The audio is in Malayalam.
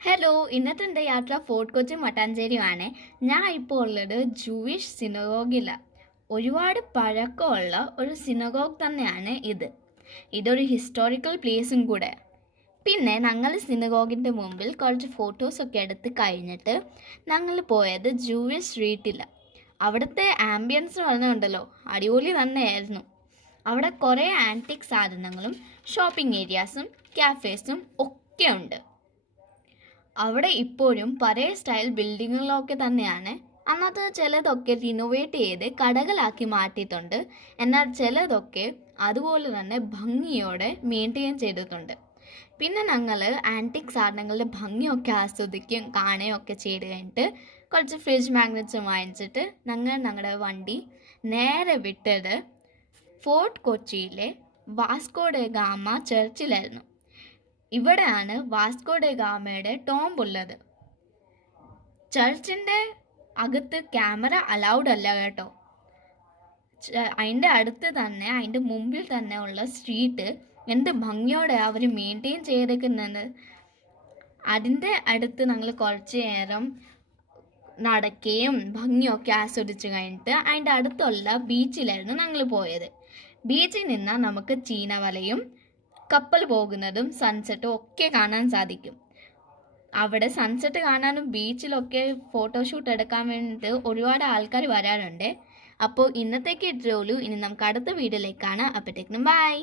ഹലോ, ഇന്നത്തെ എൻ്റെ യാത്ര ഫോർട്ട് കൊച്ചി മട്ടാഞ്ചേരിയുമാണ്. ഞാൻ ഇപ്പോൾ ഉള്ളത് ജൂയിഷ് സിനഗോഗിലാണ്. ഒരുപാട് പഴക്കമുള്ള ഒരു സിനഗോഗ് തന്നെയാണ് ഇത്. ഇതൊരു ഹിസ്റ്റോറിക്കൽ പ്ലേസും കൂടെ. പിന്നെ ഞങ്ങൾ സിനഗോഗിൻ്റെ മുമ്പിൽ കുറച്ച് ഫോട്ടോസൊക്കെ എടുത്ത് കഴിഞ്ഞിട്ട് ഞങ്ങൾ പോയത് ജൂയിഷ് സ്ട്രീറ്റിലാണ്. അവിടുത്തെ ആംബിയൻസ് പറഞ്ഞുണ്ടല്ലോ, അടിപൊളി തന്നെയായിരുന്നു. അവിടെ കുറേ ആൻറ്റിക് സാധനങ്ങളും ഷോപ്പിംഗ് ഏരിയാസും ക്യാഫേസും ഒക്കെ ഉണ്ട്. അവിടെ ഇപ്പോഴും പഴയ സ്റ്റൈൽ ബിൽഡിങ്ങുകളൊക്കെ തന്നെയാണ്. അന്നത്തെ ചിലതൊക്കെ റിനോവേറ്റ് ചെയ്ത് കടകളാക്കി മാറ്റിയിട്ടുണ്ട്. എന്നാൽ ചിലതൊക്കെ അതുപോലെ തന്നെ ഭംഗിയോടെ മെയിൻറ്റെയിൻ ചെയ്തിട്ടുണ്ട്. പിന്നെ ഞങ്ങൾ ആൻറ്റിക് സാധനങ്ങളുടെ ഭംഗിയൊക്കെ ആസ്വദിക്കുകയും കാണുകയും ഒക്കെ ചെയ്ത് കഴിഞ്ഞിട്ട് കുറച്ച് ഫ്രിഡ്ജ് മാഗ്നറ്റ്സ് വാങ്ങിച്ചിട്ട് ഞങ്ങളുടെ വണ്ടി നേരെ വിട്ടത് ഫോർട്ട് കൊച്ചിയിലെ വാസ്കോ ഡ ഗാമ ചർച്ചിലായിരുന്നു. ഇവിടെയാണ് വാസ്കോ ഡ ഗാമയുടെ ടോംബ് ഉള്ളത്. ചർച്ചിൻ്റെ അകത്ത് ക്യാമറ അലൗഡ് അല്ല കേട്ടോ. അതിൻ്റെ അടുത്ത് തന്നെ, അതിൻ്റെ മുമ്പിൽ തന്നെ ഉള്ള സ്ട്രീറ്റ് എന്ത് ഭംഗിയോടെ അവർ മെയിൻറ്റെയിൻ ചെയ്തേക്കുന്നത്. അതിൻ്റെ അടുത്ത് ഞങ്ങൾ കുറച്ച് നേരം നടക്കുകയും ഭംഗിയൊക്കെ ആസ്വദിച്ച് കഴിഞ്ഞിട്ട് അതിൻ്റെ അടുത്തുള്ള ബീച്ചിലായിരുന്നു ഞങ്ങൾ പോയത്. ബീച്ചിൽ നിന്നാൽ നമുക്ക് ചീനവലയും കപ്പൽ പോകുന്നതും സൺസെറ്റും ഒക്കെ കാണാൻ സാധിക്കും. അവിടെ സൺസെറ്റ് കാണാനും ബീച്ചിലൊക്കെ ഫോട്ടോഷൂട്ട് എടുക്കാൻ വേണ്ടിയിട്ട് ഒരുപാട് ആൾക്കാർ വരാറുണ്ട്. അപ്പോൾ ഇന്നത്തേക്ക് ഇത്രേ ഉള്ളൂ. ഇനി നമുക്ക് അടുത്ത വീഡിയോയിലേക്ക് കാണാം. അപ്പോഴത്തേക്കും ബൈ.